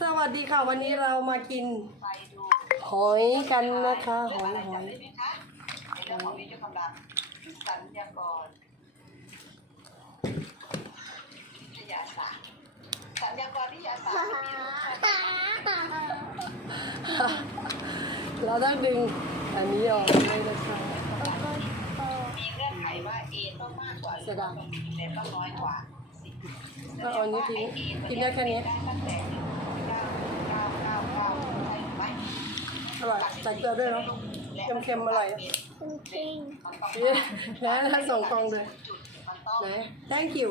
สวัสดีค่ะ วันนี้เรามากินไปดูหอยกันนะคะหเรื่องอยอะไรหอยจำได้ไหมคะในเรื่องของวิทยากำลังสัญญากรวิทยาศาสตร์สัญญากรวิทยาศาสตร์ไม่มีรู้ใช่ไหมเราต้องดึงอันนี้ออกเลยนะคะมีเงื่อนไขว่า A ต้องมากกว่าหรือว่าแต่ต้องน้อยกว่าสิก็เอาอันนี้ทิ้งกินได้แค่นี้ ได้ตั้งแต่เก้าเก้าเก้าเก้าใช่ไหม อ ร่อยใส่เกลือด้วยเนาะเค็มๆอร่อยมันต้องเย้แล้วทั้งสองกล่องเลยจุดมันต้องไหน thank you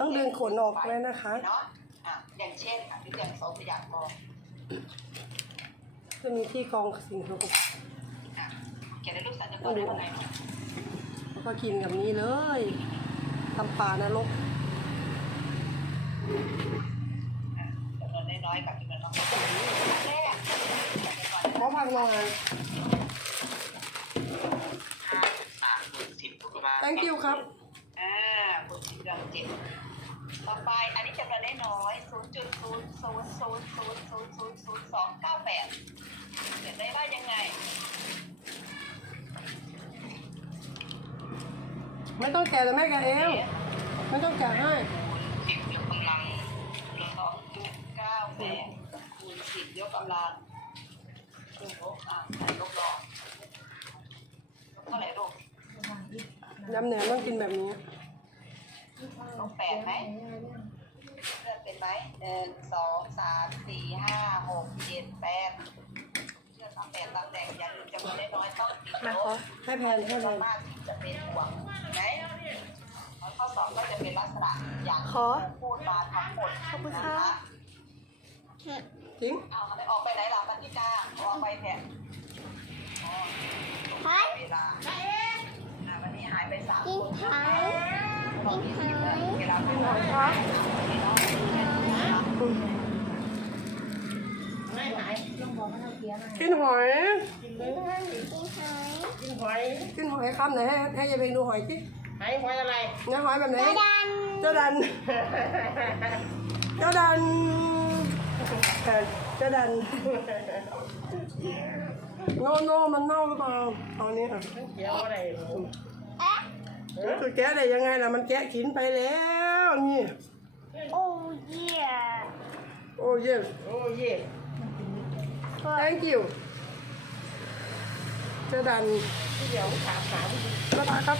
ต้องดึงขนออกเลยนะคะเนาะอะอย่างเช่นอะยกอย่างสองตัวอย่างมองจะมีที่กรองสิ่งสกปรกอะเขียนในรูปสัญญากรได้เท่าไหร่แล้วก็กินกับนี้เลยทำป่านรกอะจำนวนน้อยๆกับจำนวนมากๆอันแรก หมอพักงานห้าสามคูณสิบประมาณ thank you ครับ อ่าคูณสิบกำลังเจ็ดต่อไปอันนี้จำนวนน้อยๆศูนย์จุดศูนย์ศูนย์ศูนย์ศูนย์ศูนย์ศูนย์ศูนย์สองเก้าแปดเขียนได้ว่ายังไง ไม่ต้องแกะแต่แม่แกะเองไม่ต้องแกะให้ สิบยกกำลังสองจุดเก้าแปดคูณสิบยกกำลัง ลบอะใส่ลบหลอกลบเท่าไหร่ลูกยำเหนือต้องกินแบบนี้ลบแปดไหมเลือกเป็นไหมหนึ่งสองสามสี่ห้าหกเจ็ดแปดเลือกสามแปดตามแต่อย่าลืมจำนวนน้อยๆต้องติดลบให้แพนให้แพนมากที่จะเป็นห่วงเห็นไหมแล้วข้อสอบก็จะเป็นลักษณะอย่างขอที่พูดมาทั้งหมดขอบคุณนะค่ะคะจริง เอาอะไรออกไปไหนล่ะปันธิกาออกไปแทนอ๋อเวลาอะวันนี้หายไปสามคนบอกที่สิบแล้วเวลาไปหน่อยครับกินหอยกินหอยกินหอยคำไหนให้ให้ยายเบงดูหอยสิหอยหอยอะไรเนื้อหอยแบบไหนเจ้าดันเจ้าดัน เออเจ้าดันโนโนมันเน่าหรือเปล่าตอนนี้อะเขียวอะไรหนูคือแกะได้ยังไงล่ะมันแกะกินไปแล้วนี่ Oh yeah. โอ้ยโอ้เย่ thank you เจ้าดันที่เดี๋ยวถามหาผู้บ๊ายบายครับ